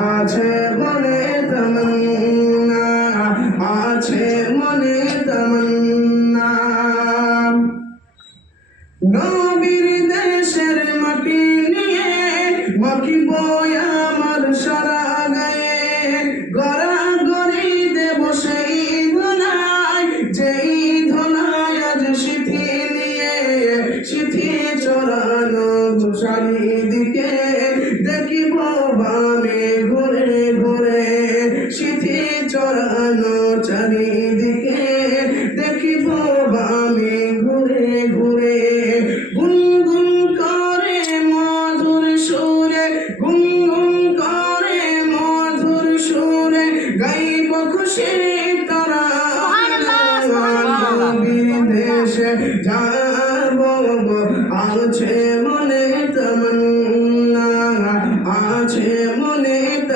আছে আছে মনে তমন্না। নবীর দেশের মাটি নিয়ে মাখিব আমার সারা গায়ে। গড়া দেব সেই ধনায় যেই ধনায় আজ সিথি নিয়ে, সিথি চড়ানো চারিদিকে দেখিব বামে ঘুরে ঘুরে সিথি চড়ানো চারিদিকে দেখিব বামে ঘুরে ঘুরে। গুনগুন করে মধুর সুরে গুনগুন করে মধুর সুরে গাইব খুশি তারা। দেশে যাব আছে মনে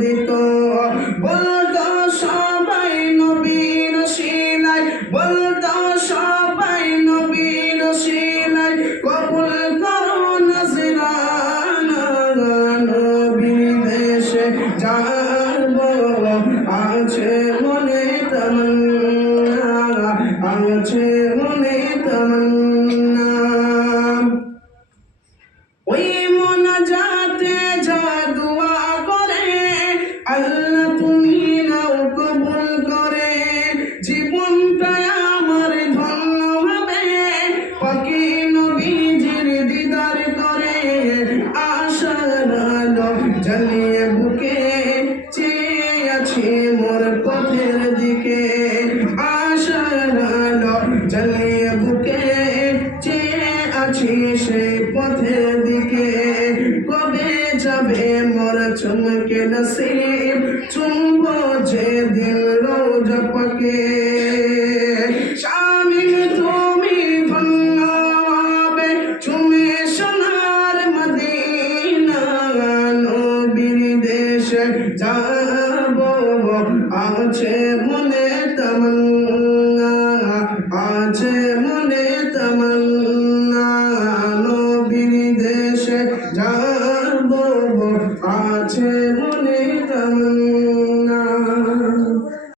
দিত? বলত সবাই নবীর শিলাই বলত সবাই নবীর শিলাই কবুল করো নজরানা যাব আছে মনে আল্লাহ তুমি নাও কবুল করে। জীবনটা আমার ধন্য হবে। পাকি নবীজির দিদার করে। আশার আলো জ্বালিয়ে বুকে। চেয়ে আছি মোর পথের দিকে। আশার আলো জ্বালিয়ে বুকে। চেয়ে আছি সেই পথের দিকে। যাবে মোর চুমকে নসিব চুম্ব যে দিন রোজ পাকে। স্বামী আছে